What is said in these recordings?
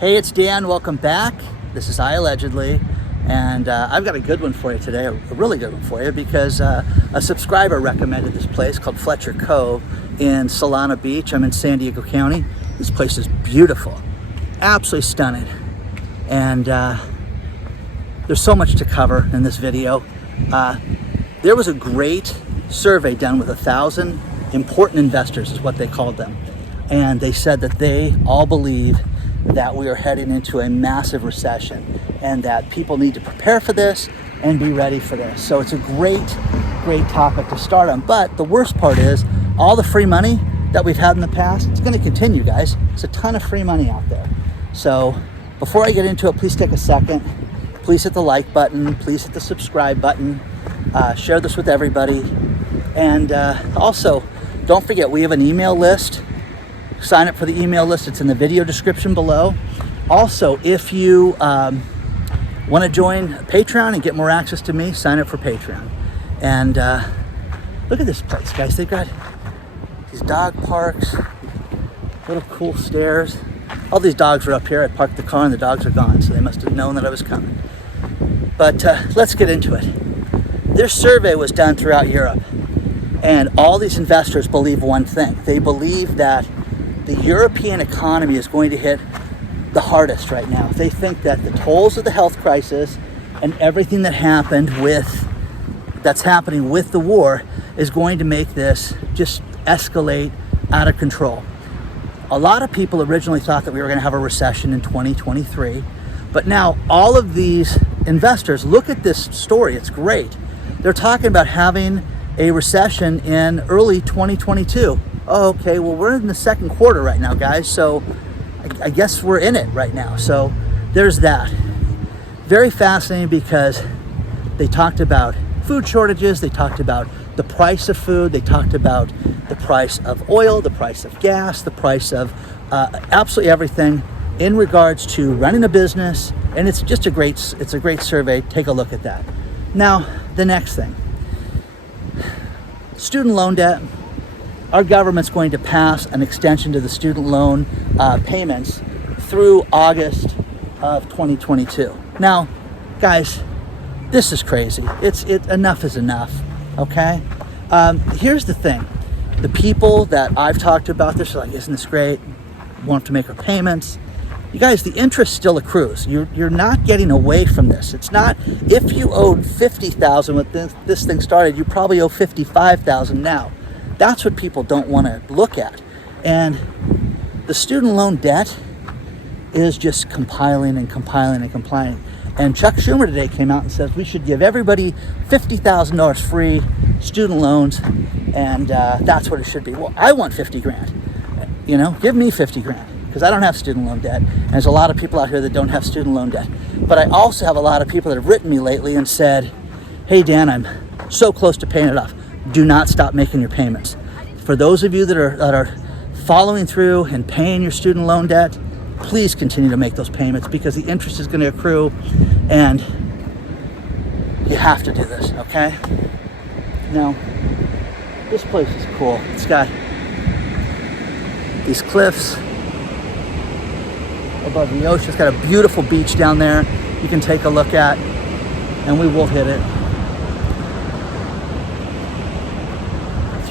Hey, it's Dan. Welcome back. This is iAllegedly, and I've got a good one for you today, a really good one for you, because a subscriber recommended this place called Fletcher Cove in Solana Beach. I'm in San Diego County. This place is beautiful, absolutely stunning, and there's so much to cover in this video. There was a great survey done with 1,000 important investors, is what they called them, and they said that they all believe that we are heading into a massive recession and that people need to prepare for this and be ready for this. So it's a great topic to start on. But the worst part is all the free money that we've had in the past, it's going to continue, guys. It's a ton of free money out there. So before I get into it, please take a second. Please hit the like button. Please hit the subscribe button. Share this with everybody. And also, don't forget, we have an email list. Sign up for the email list. It's in the video description below. Also, if you want to join Patreon and get more access to me, sign up for Patreon. And look at this place, guys. They've got these dog parks, little cool stairs. All these dogs are up here. I parked the car and the dogs are gone, so they must have known that I was coming. But let's get into it. Their survey was done throughout Europe, and all these investors believe one thing. They believe that the European economy is going to hit the hardest right now. They think that the tolls of the health crisis and everything that's happening with the war is going to make this just escalate out of control. A lot of people originally thought that we were going to have a recession in 2023, but now all of these investors, look at this story, it's great. They're talking about having a recession in early 2022. Oh, okay, well, we're in the second quarter right now, guys, so I guess we're in it right now. So there's that. Very fascinating, because they talked about food shortages, they talked about the price of food, they talked about the price of oil, the price of gas, the price of absolutely everything in regards to running a business, and it's a great survey. Take a look at that. Now, the next thing, student loan debt. Our government's going to pass an extension to the student loan payments through August of 2022. Now, guys, this is crazy. Enough is enough, okay? Here's the thing. The people that I've talked about this are like, isn't this great? We won't have to make our payments. You guys, the interest still accrues. You're not getting away from this. It's not, if you owed $50,000 when this thing started, you probably owe $55,000 now. That's what people don't want to look at. And the student loan debt is just compiling and compiling and compiling. And Chuck Schumer today came out and says we should give everybody $50,000 free student loans, and that's what it should be. Well, I want 50 grand. You know, give me 50 grand, because I don't have student loan debt. And there's a lot of people out here that don't have student loan debt. But I also have a lot of people that have written me lately and said, hey, Dan, I'm so close to paying it off. Do not stop making your payments. For those of you that are following through and paying your student loan debt, please continue to make those payments, because the interest is going to accrue, and you have to do this, okay? Now, this place is cool. It's got these cliffs above the ocean. It's got a beautiful beach down there you can take a look at, and we will hit it.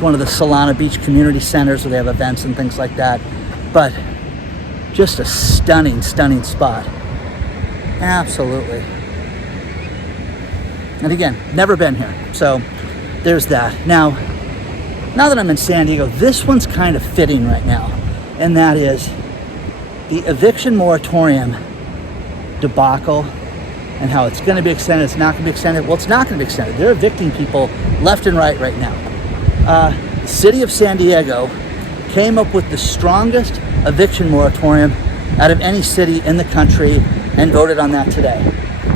One of the Solana Beach community centers where they have events and things like that, but just a stunning spot. Absolutely. And again, never been here, so there's that. Now that I'm in San Diego, this one's kind of fitting right now, and that is the eviction moratorium debacle and how it's going to be extended, it's not going to be extended. Well, it's not going to be extended. They're evicting people left and right now. The city of San Diego came up with the strongest eviction moratorium out of any city in the country and voted on that today.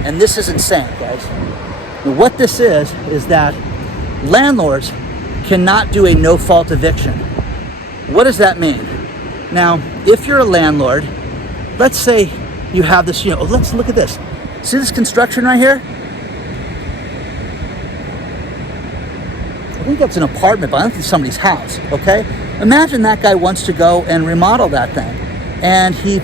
And this is insane, guys. And what this is that landlords cannot do a no-fault eviction. What does that mean? Now, if you're a landlord, let's say you have this, let's look at this. See this construction right here? I think that's an apartment, but I don't think it's somebody's house, okay? Imagine that guy wants to go and remodel that thing, and he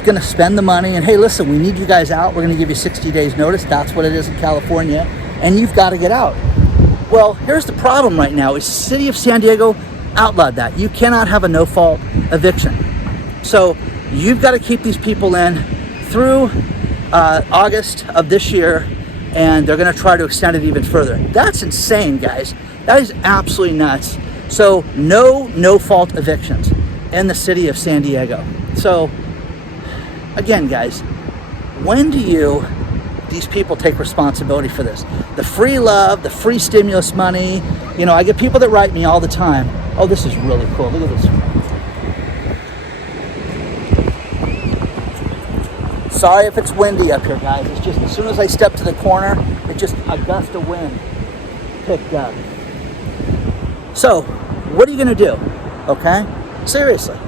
going to spend the money and, hey, listen, we need you guys out. We're going to give you 60 days notice. That's what it is in California. And you've got to get out. Well, here's the problem right now is City of San Diego outlawed that. You cannot have a no-fault eviction. So you've got to keep these people in through August of this year, and they're going to try to extend it even further. That's insane, guys. That is absolutely nuts. So no-fault evictions in the city of San Diego. So again, guys, when do these people take responsibility for this? The free love, the free stimulus money. You know, I get people that write me all the time. Oh, this is really cool. Look at this. Sorry if it's windy up here, guys. It's just as soon as I step to the corner, it just a gust of wind picked up. So, what are you going to do? Okay? Seriously.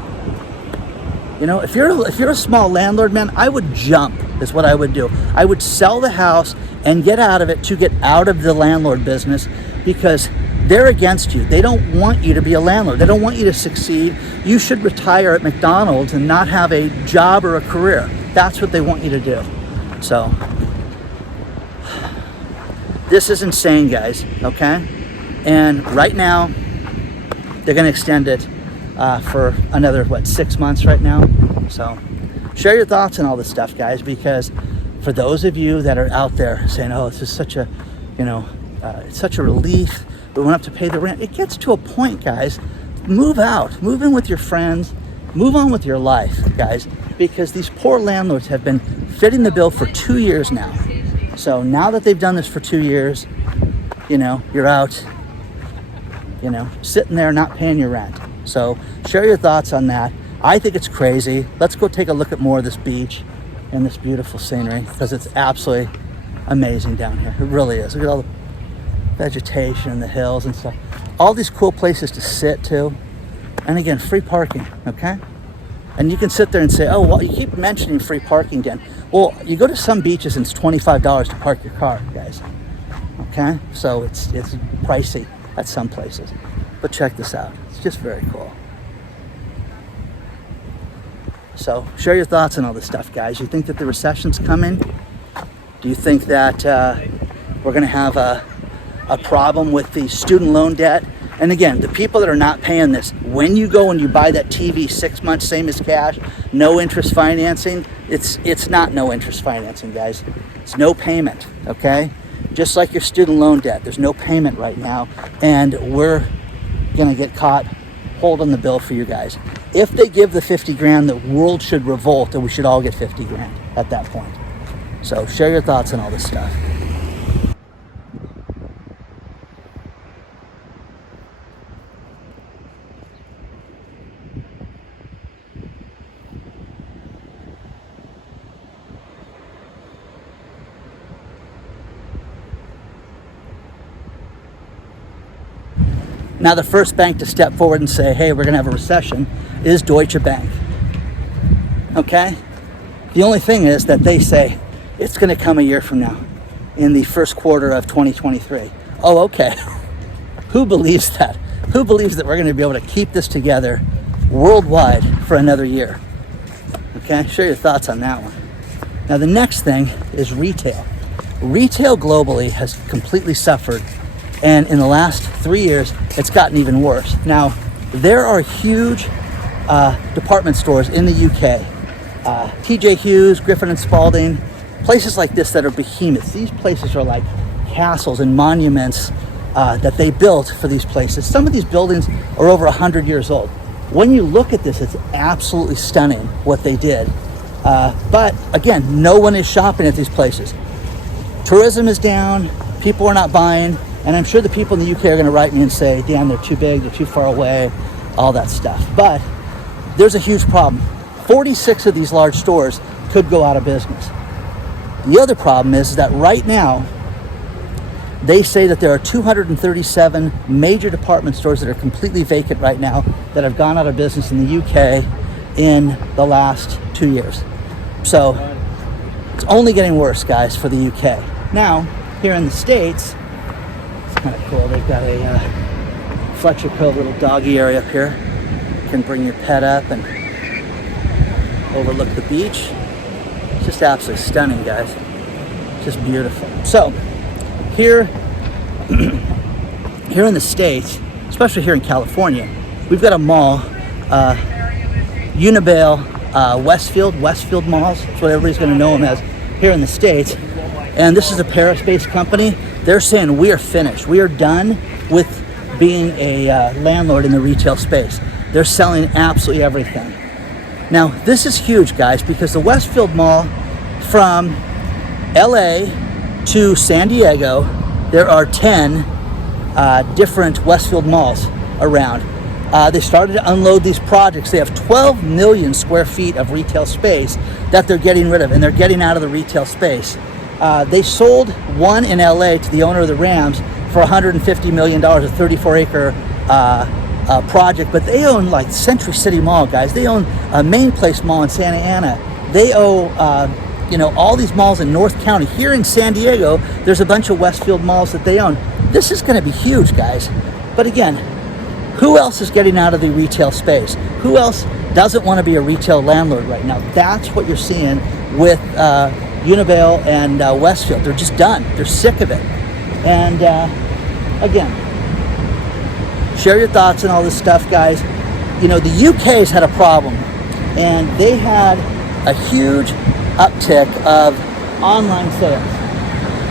You know, if you're a small landlord, man, I would jump is what I would do. I would sell the house and get out of it to get out of the landlord business, because they're against you. They don't want you to be a landlord. They don't want you to succeed. You should retire at McDonald's and not have a job or a career. That's what they want you to do. So, this is insane, guys, okay? And right now, they're going to extend it for another, 6 months right now? So, share your thoughts on all this stuff, guys, because for those of you that are out there saying, oh, this is such a, it's such a relief, we won't have to pay the rent. It gets to a point, guys, move out, move in with your friends, move on with your life, guys, because these poor landlords have been fitting the bill for 2 years now. So now that they've done this for 2 years, you're out, sitting there not paying your rent. So share your thoughts on that. I think it's crazy. Let's go take a look at more of this beach and this beautiful scenery, because it's absolutely amazing down here. It really is. Look at all the vegetation and the hills and stuff. All these cool places to sit too. And again, free parking, okay? And you can sit there and say, oh, well, you keep mentioning free parking, Dan. Well, you go to some beaches and it's $25 to park your car, guys. Okay? So it's pricey at some places. But check this out. It's just very cool. So share your thoughts on all this stuff, guys. You think that the recession's coming? Do you think that we're going to have a problem with the student loan debt? And again, the people that are not paying this, when you go and you buy that TV 6 months, same as cash, no interest financing, it's not no interest financing, guys. It's no payment, okay? Just like your student loan debt, there's no payment right now, and we're gonna get caught holding the bill for you guys. If they give the 50 grand, the world should revolt and we should all get 50 grand at that point. So share your thoughts on all this stuff. Now, the first bank to step forward and say, hey, we're going to have a recession is Deutsche Bank. Okay? The only thing is that they say it's going to come a year from now, in the first quarter of 2023. Oh, okay. Who believes that? Who believes that we're going to be able to keep this together worldwide for another year? Okay? Share your thoughts on that one. Now, the next thing is retail. Retail globally has completely suffered. And in the last 3 years, it's gotten even worse. Now, there are huge department stores in the UK. TJ Hughes, Griffin and Spalding, places like this that are behemoths. These places are like castles and monuments that they built for these places. Some of these buildings are over 100 years old. When you look at this, it's absolutely stunning what they did. But again, no one is shopping at these places. Tourism is down, people are not buying. And I'm sure the people in the UK are going to write me and say, damn, they're too big, they're too far away, all that stuff. But there's a huge problem. 46 of these large stores could go out of business. The other problem is that right now, they say that there are 237 major department stores that are completely vacant right now that have gone out of business in the UK in the last 2 years. So it's only getting worse, guys, for the UK. Now, here in the States, kind of cool. They've got a Fletcher Cove little doggy area up here. You can bring your pet up and overlook the beach. Just absolutely stunning, guys. Just beautiful. So here in the States, especially here in California, we've got a mall, Unibale, Westfield Malls. That's what everybody's going to know them as here in the States. And this is a Paris-based company. They're saying we are finished. We are done with being a landlord in the retail space. They're selling absolutely everything. Now, this is huge, guys, because the Westfield Mall, from LA to San Diego, there are 10 different Westfield malls around. They started to unload these projects. They have 12 million square feet of retail space that they're getting rid of, and they're getting out of the retail space. They sold one in LA to the owner of the Rams for $150 million, a 34-acre project. But they own like Century City Mall, guys. They own Main Place Mall in Santa Ana. They own all these malls in North County. Here in San Diego, there's a bunch of Westfield malls that they own. This is going to be huge, guys. But again, who else is getting out of the retail space? Who else doesn't want to be a retail landlord right now? That's what you're seeing with Unibale and Westfield. They're just done. They're sick of it. And again, share your thoughts on all this stuff, guys. You know, the UK's had a problem, and they had a huge uptick of online sales,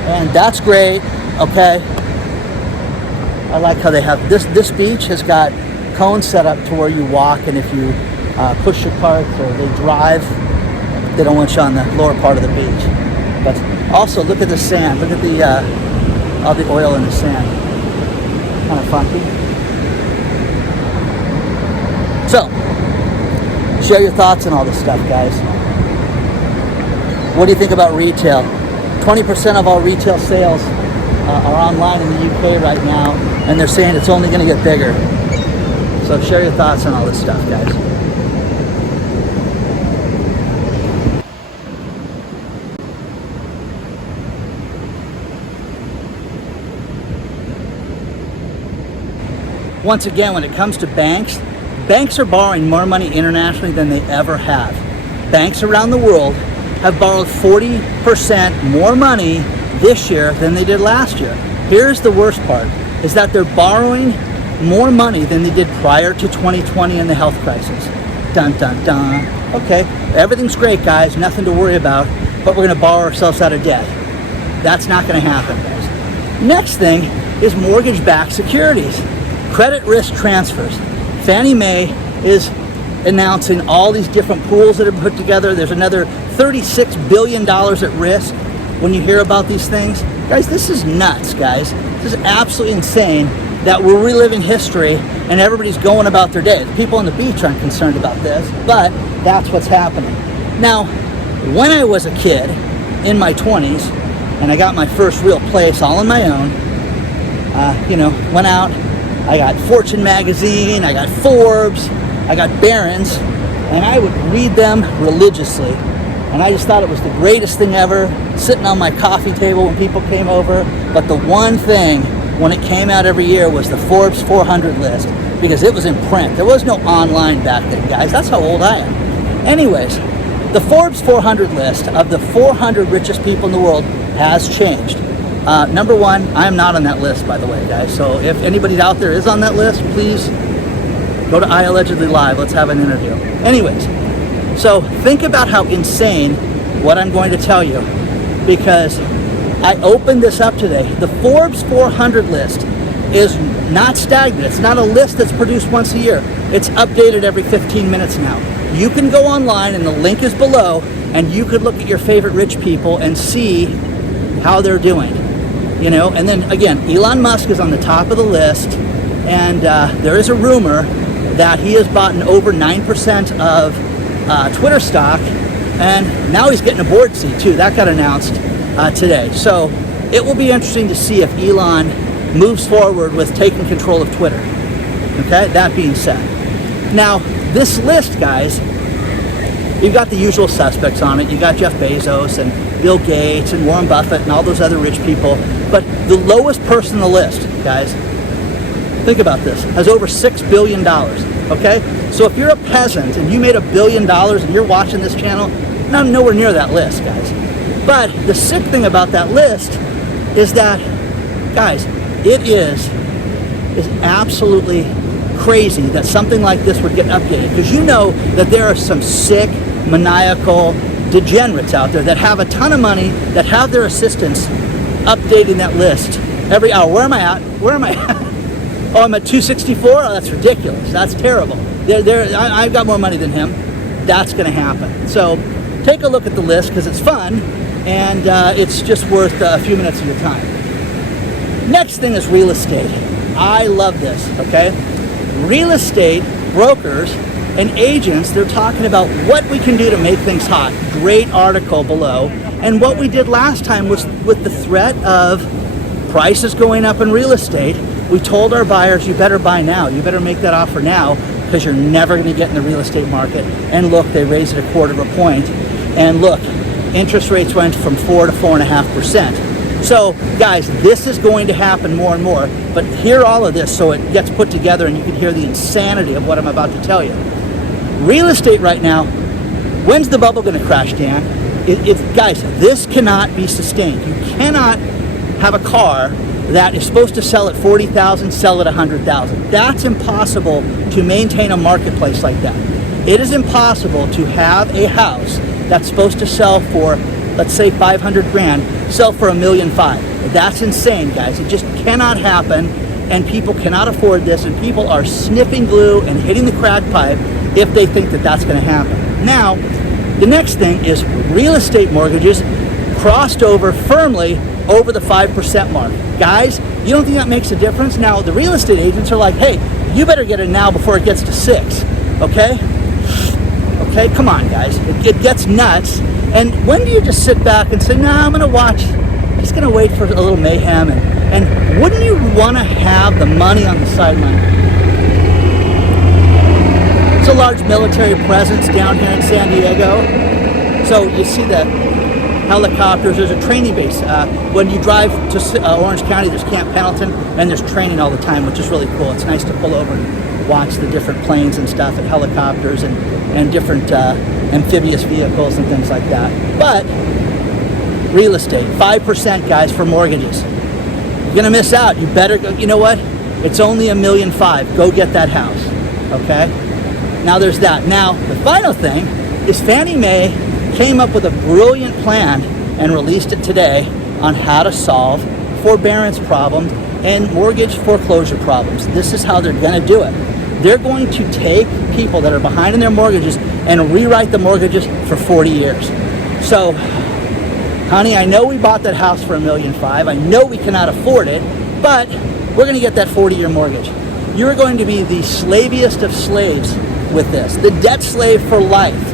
and that's great. Okay, I like how they have this beach has got cones set up to where you walk, and if you push your carts or they drive, they don't want you on the lower part of the beach. But also, look at the sand. Look at the all the oil in the sand. Kind of funky. So, share your thoughts on all this stuff, guys. What do you think about retail? 20% of all retail sales are online in the UK right now, and they're saying it's only going to get bigger. So share your thoughts on all this stuff, guys. Once again, when it comes to banks are borrowing more money internationally than they ever have. Banks around the world have borrowed 40% more money this year than they did last year. Here's the worst part, is that they're borrowing more money than they did prior to 2020 and the health crisis. Dun, dun, dun. Okay, everything's great, guys, nothing to worry about, but we're gonna borrow ourselves out of debt. That's not gonna happen, guys. Next thing is mortgage-backed securities. Credit risk transfers. Fannie Mae is announcing all these different pools that are put together. There's another $36 billion at risk when you hear about these things. Guys, this is nuts, guys. This is absolutely insane that we're reliving history and everybody's going about their day. The people on the beach aren't concerned about this, but that's what's happening. Now, when I was a kid in my 20s and I got my first real place all on my own, went out, I got Fortune magazine, I got Forbes, I got Barron's, and I would read them religiously. And I just thought it was the greatest thing ever, sitting on my coffee table when people came over. But the one thing, when it came out every year, was the Forbes 400 list, because it was in print. There was no online back then, guys. That's how old I am. Anyways, the Forbes 400 list of the 400 richest people in the world has changed. Number one, I am not on that list, by the way, guys. So if anybody out there is on that list, please go to iAllegedly Live. Let's have an interview. Anyways, so think about how insane what I'm going to tell you, because I opened this up today. The Forbes 400 list is not stagnant. It's not a list that's produced once a year. It's updated every 15 minutes now. You can go online, and the link is below, and you could look at your favorite rich people and see how they're doing. And then again, Elon Musk is on the top of the list, and there is a rumor that he has bought over 9% of Twitter stock, and now he's getting a board seat too. That got announced today. So it will be interesting to see if Elon moves forward with taking control of Twitter. Okay, that being said, now this list, guys, you've got the usual suspects on it. You got Jeff Bezos and Bill Gates and Warren Buffett and all those other rich people. But the lowest person on the list, guys, think about this, has over $6 billion, okay? So if you're a peasant and you made $1 billion and you're watching this channel, I'm nowhere near that list, guys. But the sick thing about that list is that, guys, it is absolutely crazy that something like this would get updated, because you know that there are some sick, maniacal degenerates out there that have a ton of money, that have their assistants updating that list every hour. Where am I at? Where am I at? Oh, I'm at 264? Oh, that's ridiculous. That's terrible. I've got more money than him. That's going to happen. So take a look at the list, because it's fun, and it's just worth a few minutes of your time. Next thing is real estate. I love this, okay? Real estate brokers and agents, they're talking about what we can do to make things hot. Great article below. And what we did last time was, with the threat of prices going up in real estate, we told our buyers, you better buy now. You better make that offer now, because you're never going to get in the real estate market. And look, they raised it 1/4 point. And look, interest rates went from 4 to 4.5%. So guys, this is going to happen more and more, but hear all of this so it gets put together and you can hear the insanity of what I'm about to tell you. Real estate right now, when's the bubble going to crash, Dan? Guys, this cannot be sustained. You cannot have a car that is supposed to sell at $40,000, sell at $100,000. That's impossible to maintain a marketplace like that. It is impossible to have a house that's supposed to sell for, let's say, 500 grand, sell for $1.5 million. That's insane, guys. It just cannot happen, and people cannot afford this, and people are sniffing glue and hitting the crack pipe if they think that that's going to happen. Now, the next thing is real estate mortgages crossed over firmly over the 5% mark. Guys, you don't think that makes a difference? Now, the real estate agents are like, hey, you better get it now before it gets to 6, okay? Okay, come on, guys. It gets nuts. And when do you just sit back and say, nah, I'm going to watch, just going to wait for a little mayhem? And wouldn't you want to have the money on the sideline? It's a large military presence down here in San Diego. So you see the helicopters. There's a training base. When you drive to Orange County, there's Camp Pendleton, and there's training all the time, which is really cool. It's nice to pull over and watch the different planes and stuff, and helicopters and different amphibious vehicles and things like that. But real estate, 5%, guys, for mortgages. You're gonna miss out. You better go. You know what? It's only $1.5 million. Go get that house. Okay. Now there's that. Now the final thing is Fannie Mae came up with a brilliant plan and released it today on how to solve forbearance problems and mortgage foreclosure problems. This is how they're going to do it. They're going to take people that are behind in their mortgages and rewrite the mortgages for 40 years. So, honey, I know we bought that house for $1.5 million. I know we cannot afford it, but we're going to get that 40-year mortgage. You're going to be the slaviest of slaves with this, the debt slave for life.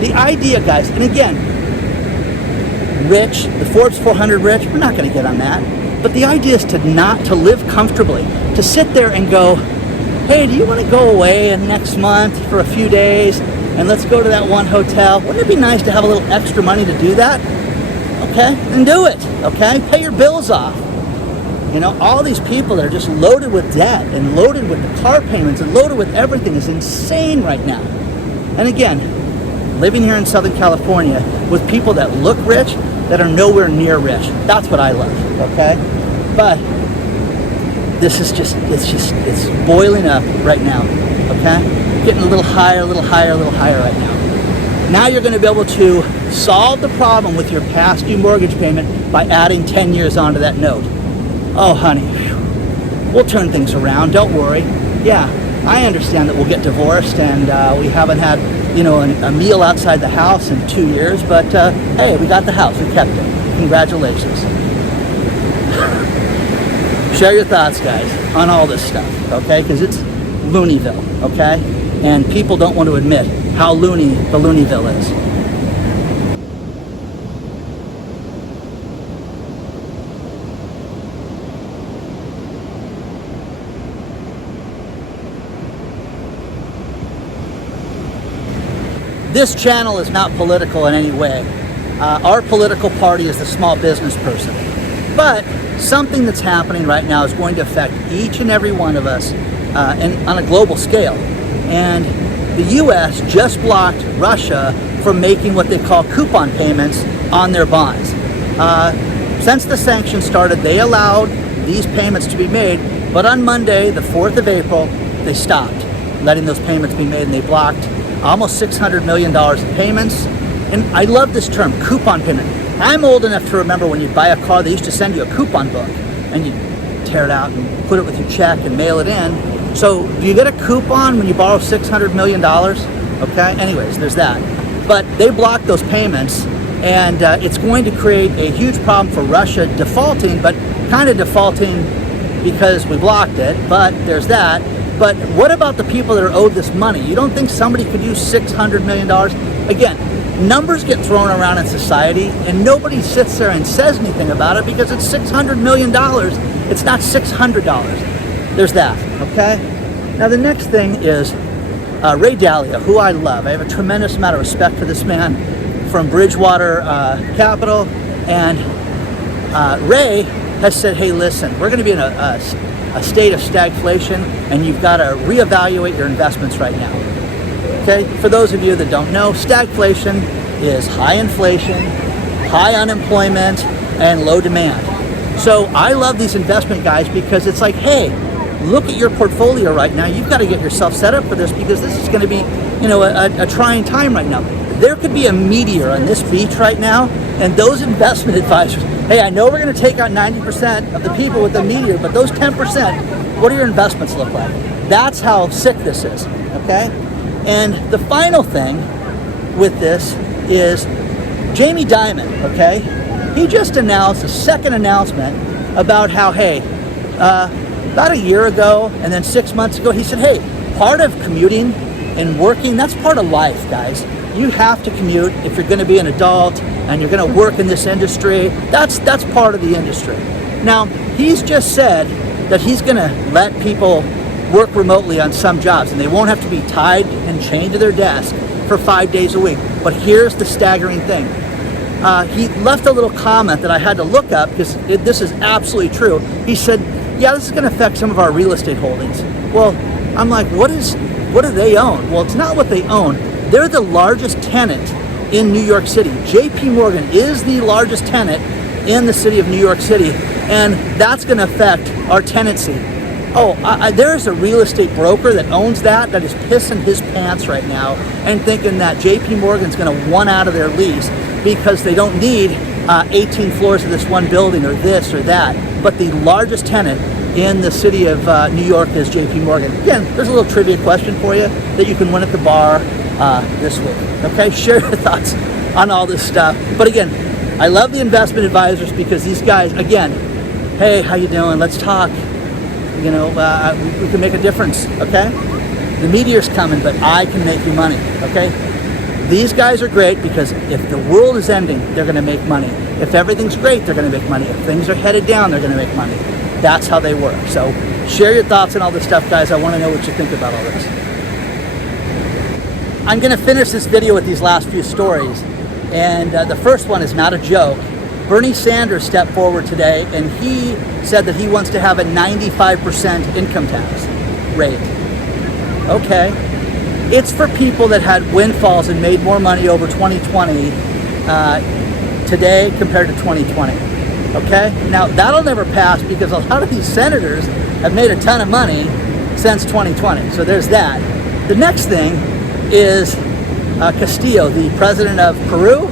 The idea, guys, and again, rich, the Forbes 400 rich, we're not going to get on that. But the idea is to live comfortably, to sit there and go, hey, do you want to go away next month for a few days and let's go to that one hotel? Wouldn't it be nice to have a little extra money to do that? Okay, then do it, okay? Pay your bills off. You know, all these people that are just loaded with debt and loaded with the car payments and loaded with everything is insane right now. And again, living here in Southern California with people that look rich, that are nowhere near rich. That's what I love, okay? But this is it's boiling up right now, okay? Getting a little higher right now. Now you're gonna be able to solve the problem with your past due mortgage payment by adding 10 years onto that note. Oh, honey, we'll turn things around, don't worry. Yeah, I understand that we'll get divorced and we haven't had, you know, a meal outside the house in 2 years, but hey, we got the house, we kept it. Congratulations. Share your thoughts, guys, on all this stuff, okay? Because it's Looneyville, okay? And people don't want to admit how loony the Looneyville is. This channel is not political in any way. Our political party is the small business person. But something that's happening right now is going to affect each and every one of us and on a global scale. And the US just blocked Russia from making what they call coupon payments on their bonds. Since the sanctions started, they allowed these payments to be made, but on Monday, the 4th of April, they stopped letting those payments be made, and they blocked almost $600 million in payments. And I love this term, coupon payment. I'm old enough to remember when you'd buy a car, they used to send you a coupon book, and you tear it out and put it with your check and mail it in. So do you get a coupon when you borrow $600 million? Okay, anyways, there's that. But they blocked those payments, and it's going to create a huge problem for Russia defaulting, but kind of defaulting because we blocked it, but there's that. But what about the people that are owed this money? You don't think somebody could use $600 million? Again, numbers get thrown around in society, and nobody sits there and says anything about it because it's $600 million. It's not $600. There's that, okay? Now the next thing is Ray Dalio, who I love. I have a tremendous amount of respect for this man from Bridgewater Capital. And Ray has said, hey, listen, we're going to be in a state of stagflation, and you've got to reevaluate your investments right now. Okay, for those of you that don't know, stagflation is high inflation, high unemployment, and low demand. So I love these investment guys because it's like, hey, look at your portfolio right now. You've got to get yourself set up for this because this is going to be, a trying time right now. There could be a meteor on this beach right now, and those investment advisors, hey, I know we're going to take out 90% of the people with the meteor, but those 10%, what do your investments look like? That's how sick this is, okay? And the final thing with this is Jamie Dimon, okay? He just announced a second announcement about how, hey, about a year ago and then 6 months ago, he said, hey, part of commuting and working, that's part of life, guys. You have to commute if you're going to be an adult and you're going to work in this industry. That's part of the industry. Now, he's just said that he's going to let people work remotely on some jobs, and they won't have to be tied and chained to their desk for 5 days a week. But here's the staggering thing. He left a little comment that I had to look up because this is absolutely true. He said, yeah, this is going to affect some of our real estate holdings. Well, I'm like, what do they own? Well, it's not what they own. They're the largest tenant in New York City. JP Morgan is the largest tenant in the city of New York City, and that's going to affect our tenancy. Oh, there's a real estate broker that owns that is pissing his pants right now and thinking that JP Morgan's going to want out of their lease because they don't need 18 floors of this one building or this or that. But the largest tenant in the city of New York is JP Morgan. Again, there's a little trivia question for you that you can win at the bar this week. Okay, share your thoughts on all this stuff. But again, I love the investment advisors because these guys, again, hey, how you doing? Let's talk. We can make a difference, okay? The meteor's coming, but I can make you money, okay? These guys are great because if the world is ending, they're going to make money. If everything's great, they're going to make money. If things are headed down, they're going to make money. That's how they work. So share your thoughts on all this stuff, guys. I want to know what you think about all this. I'm going to finish this video with these last few stories. And the first one is not a joke. Bernie Sanders stepped forward today and he said that he wants to have a 95% income tax rate. Okay. It's for people that had windfalls and made more money over 2020 today compared to 2020. Okay? Now, that'll never pass because a lot of these senators have made a ton of money since 2020. So there's that. The next thing is Castillo, the president of Peru.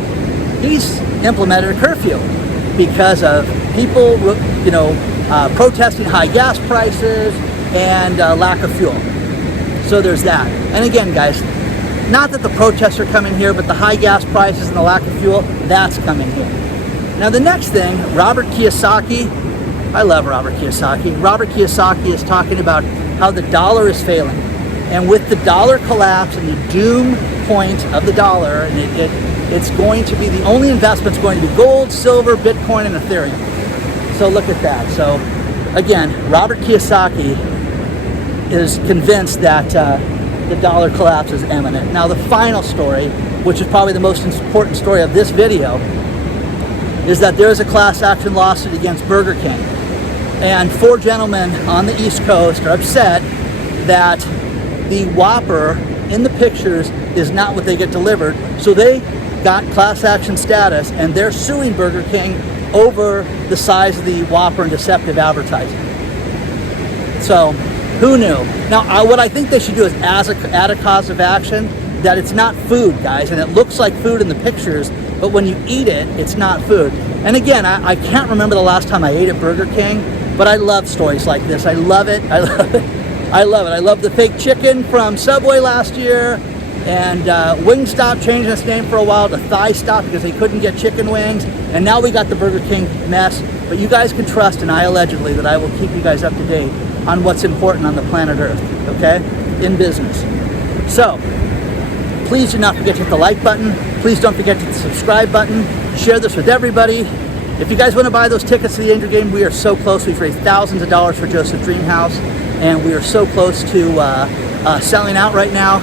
He's implemented a curfew because of people, protesting high gas prices and lack of fuel. So there's that. And again, guys, not that the protests are coming here, but the high gas prices and the lack of fuel, that's coming here. Now the next thing, Robert Kiyosaki, I love Robert Kiyosaki. Robert Kiyosaki is talking about how the dollar is failing. And with the dollar collapse and the doom point of the dollar, and it's going to be, the only investment's going to be gold, silver, Bitcoin, and Ethereum. So look at that. So again, Robert Kiyosaki is convinced that the dollar collapse is imminent. Now the final story, which is probably the most important story of this video, is that there is a class action lawsuit against Burger King. And 4 gentlemen on the East Coast are upset that the Whopper in the pictures is not what they get delivered. So they got class action status, and they're suing Burger King over the size of the Whopper and deceptive advertising. So who knew? Now, what I think they should do is add a cause of action that it's not food, guys, and it looks like food in the pictures, but when you eat it, it's not food. And again, I can't remember the last time I ate at Burger King, but I love stories like this. I love it. I love it. I love it. I love the fake chicken from Subway last year, and Wingstop changing its name for a while to Thigh Stop because they couldn't get chicken wings, and now we got the Burger King mess. But you guys can trust in iAllegedly that I will keep you guys up to date on what's important on the planet Earth, okay, in business. So please do not forget to hit the like button. Please don't forget to hit the subscribe button. Share this with everybody. If you guys want to buy those tickets to the Angel Game, we are so close. We've raised thousands of dollars for Joseph Dreamhouse, and we are so close to selling out right now.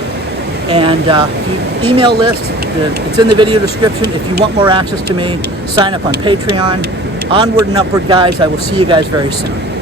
And email list, it's in the video description. If you want more access to me, sign up on Patreon. Onward and upward, guys. I will see you guys very soon.